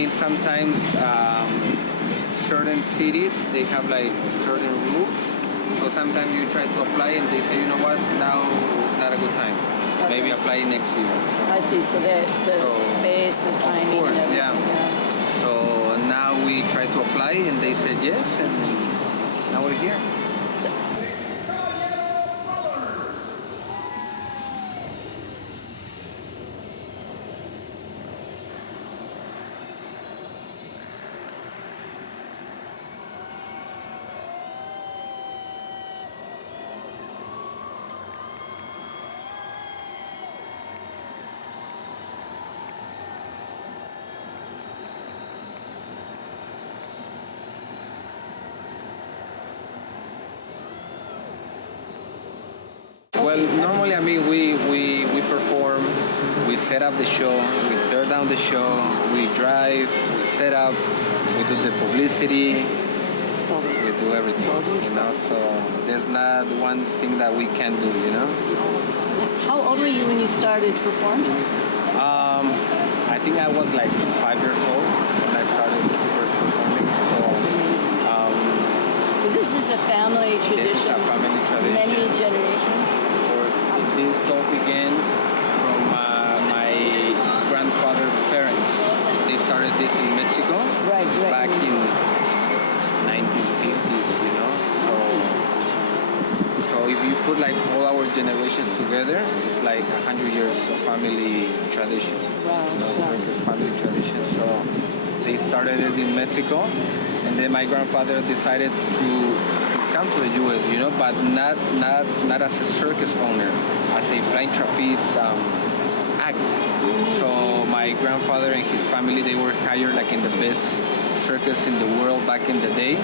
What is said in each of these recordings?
mean, sometimes certain cities, they have like certain rules. So sometimes you try to apply and they say, you know what, now it's not a good time. Okay. Maybe apply next year. So, I see. So the space, the timing. Of course, yeah. So now we try to apply and they said yes, and now we're here. Well, normally, I mean, we perform, we set up the show, we tear down the show, we drive, we set up, we do the publicity, we do everything, you know, so there's not one thing that we can do, you know. How old were you when you started performing? I think I was like 5 years old when I started first performing, so... That's amazing. So this is a family tradition? This is a family tradition. Many generations? This all began from my grandfather's parents. They started this in Mexico back in 1950s, you know. So if you put like all our generations together, it's like 100 years of family tradition. Wow. You know, circus family tradition. So they started it in Mexico, and then my grandfather decided to come to the U.S., you know, but not as a circus owner, as a flying trapeze act. So my grandfather and his family, they were hired like in the best circus in the world back in the day,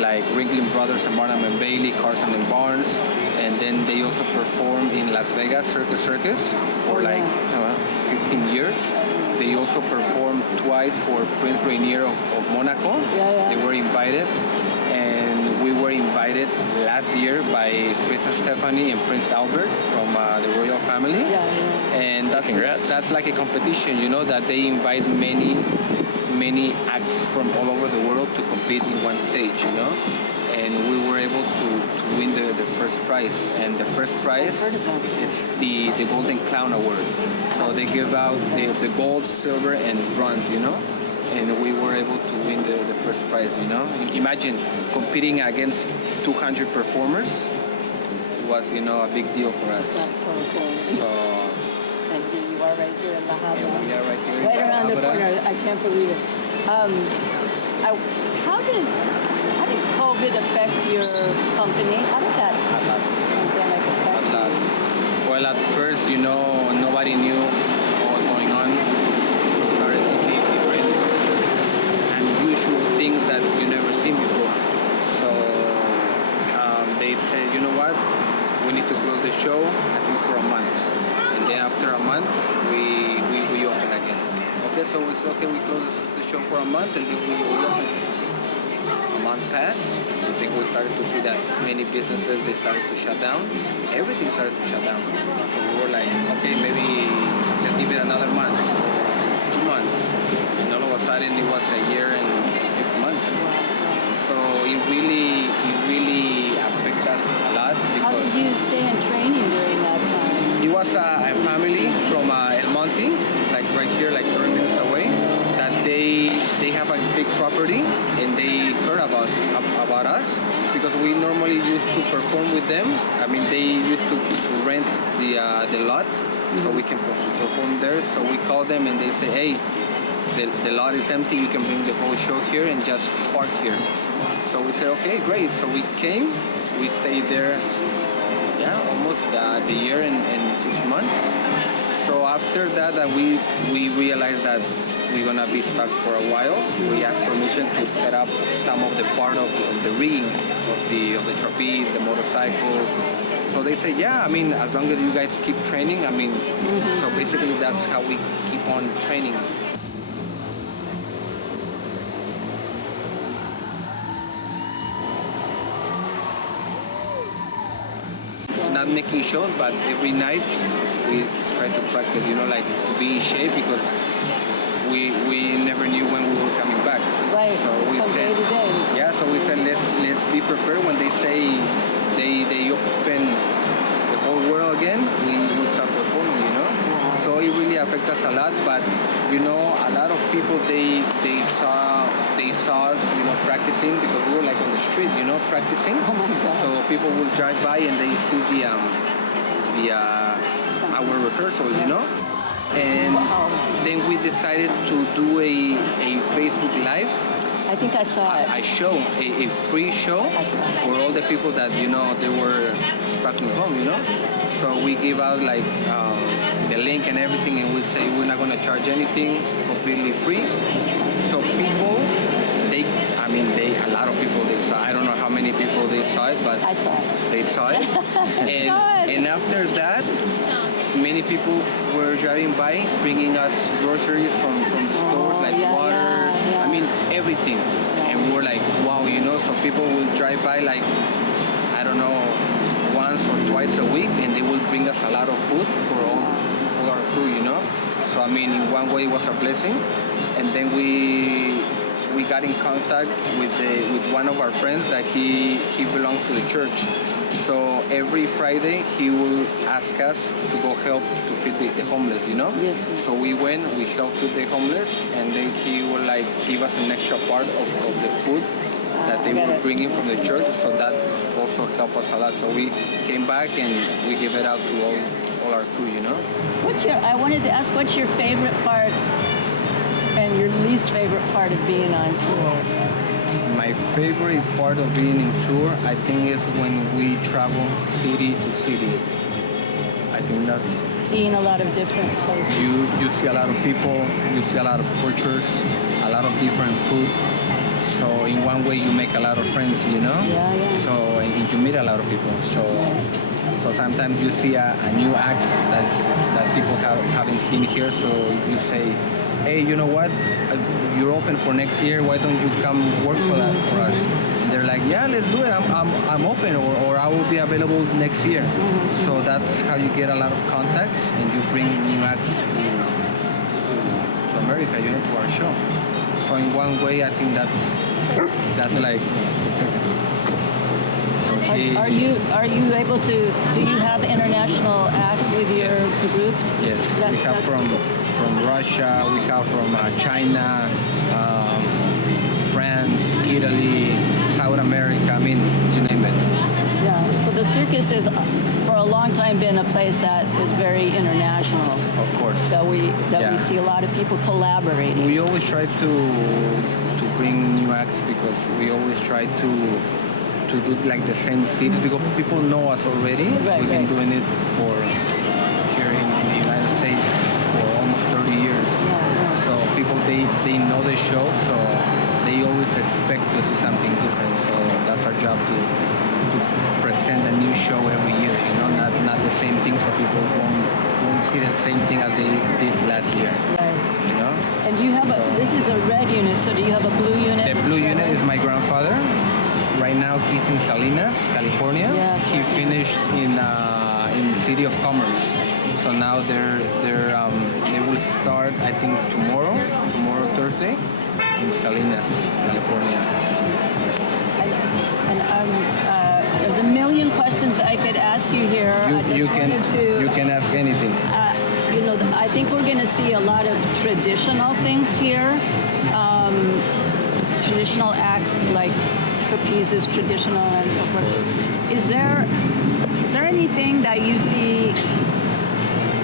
like Ringling Brothers and Barnum and Bailey, Carson and Barnes, and then they also performed in Las Vegas Circus for like 15 years. They also performed twice for Prince Rainier of Monaco. They were invited. We were invited last year by Princess Stephanie and Prince Albert from the royal family. And that's like a competition, you know, that they invite many acts from all over the world to compete in one stage, you know. And we were able to win the first prize. And the first prize, it's the Golden Clown Award. So they give out the gold, silver, and bronze, you know. And we were able to win the first prize, you know. Imagine competing against 200 performers. It was, you know, a big deal for us. That's so cool. So, and here you are right here in the Habra. Yeah, we are right here. Right around the corner. I can't believe it. How did COVID affect your company? How did that pandemic affect you? Well, at first, you know, nobody knew what was going on. We started to see different unusual things that you never seen before. So they said, you know what, we need to close the show, I think for a month. And then after a month, we open again. Okay, so we said, okay, we close the show for a month and then we open. A month passed. I think we started to see that many businesses, they started to shut down. Everything started to shut down. So we were like, okay, maybe let's give it another month, 2 months. And all of a sudden it was a year and 6 months. So it really affected us a lot. How did you stay in training during that time? It was a family from El Monte, like right here, like 30 minutes away, that they have a big property and they heard about us because we normally used to perform with them. I mean, they used to rent the lot so we can perform there. So we called them and they say, hey, the lot is empty, you can bring the whole show here and just park here. So we said, okay, great. So we came, we stayed there, almost the year and 6 months. So after that, we realized that we're gonna be stuck for a while. We asked permission to set up some of the part of the rigging of the trapeze, the motorcycle. So they say, yeah, I mean, as long as you guys keep training, I mean, so basically that's how we keep on training. Not making shows, but every night we try to practice, you know, like to be in shape because we never knew when we were Right. So we From said, day to day. yeah. So we said let's be prepared when they say they open the whole world again. We start performing, you know. Wow. So it really affects us a lot. But you know, a lot of people they saw us, you know, practicing because we were like on the street, you know, practicing. Oh my God. So people will drive by and they see our rehearsal, you know. And then we decided to do a Facebook Live. I think I saw it. A show, a free show for all the people that, you know, they were stuck in home, you know. So we give out like the link and everything, and we say we're not going to charge anything, completely free. So people, a lot of people they saw. I don't know how many people they saw it, but I saw it. They saw it. And after that, many people were driving by, bringing us groceries from the stores, like water. Yeah. I mean, everything. And we were like, wow, you know. So people will drive by, like, I don't know, once or twice a week, and they will bring us a lot of food for all our crew, you know. So I mean, in one way, it was a blessing. And then we got in contact with one of our friends that he belongs to the church. So every Friday he will ask us to go help to feed the homeless, you know? Yes. So we went, we helped with the homeless, and then he will like give us an extra part of the food that they were bringing from the church. So that also helped us a lot. So we came back and we gave it out to all our crew, you know? I wanted to ask, what's your favorite part and your least favorite part of being on tour? My favorite part of being in tour, I think, is when we travel city to city. I think that's... Seeing a lot of different places. You see a lot of people, you see a lot of cultures, a lot of different food. So in one way you make a lot of friends, you know? Yeah. So and you meet a lot of people. So sometimes you see a new act that people haven't seen here. So you say, hey, you know what? You're open for next year. Why don't you come work for us? And they're like, yeah, let's do it. I'm open, or I will be available next year. So that's how you get a lot of contacts, and you bring new acts to America, you know, to our show. So in one way, I think that's like. Okay. Are you able to? Do you have international acts with your groups? Yes, we have from Russia, we have from China, France, Italy, South America. I mean, you name it. Yeah. So the circus has for a long time been a place that is very international. Of course. That we see a lot of people collaborating. We always try to bring new acts because we always try to do like the same city because people know us already. We've been doing it for here in the United States for almost 30 years. So people they know the show, so they always expect to see something different. So that's our job to present a new show every year. You know, not the same thing, so people won't see the same thing as they did last year. Right. You know. And you have this is a red unit. So do you have a blue unit? The blue unit is my grandfather. Right now he's in Salinas, California. Yeah, he finished in City of Commerce. So now they will start, I think, tomorrow Thursday, in Salinas, California. There's a million questions I could ask you here. You can ask anything. I think we're going to see a lot of traditional things here. Traditional acts like trapeze is traditional and so forth. Is there anything that you see?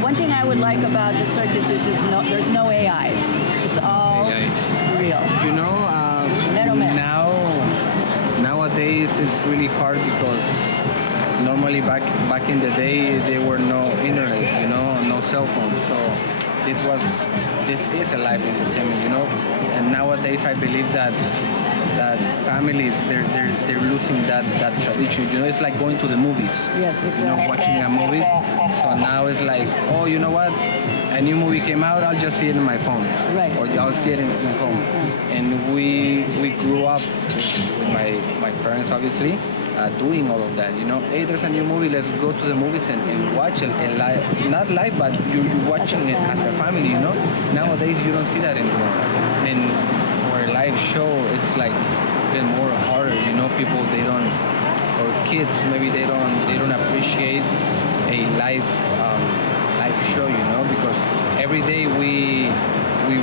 One thing I would like about the circus is there's no AI. It's all real. You know, nowadays it's really hard because normally back in the day there were no internet, you know, no cell phones. So this is a live entertainment, you know. And nowadays I believe that families they're losing that tradition. You know, it's like going to the movies. Yes, exactly. You know, watching a movie. So now it's like, oh, you know what? A new movie came out. I'll just see it in my phone. Right. Or I'll see it in home. And we grew up with my parents, obviously, doing all of that. You know, hey, there's a new movie. Let's go to the movies and watch it live. Not live, but you're watching it as a family. You know. Nowadays you don't see that anymore. And for a live show, it's like even more harder. You know, people they don't, or kids maybe they don't appreciate a live show. You know, because every day we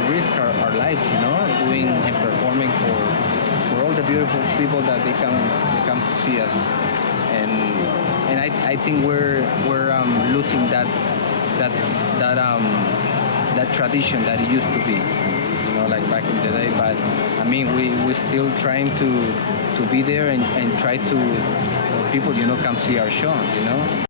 risk our life. You know, doing and performing for all the beautiful people that they come to see us, and I think we're losing that tradition that it used to be, you know, like back in the day. But I mean, we're still trying to be there and try to people, you know, come see our show, you know.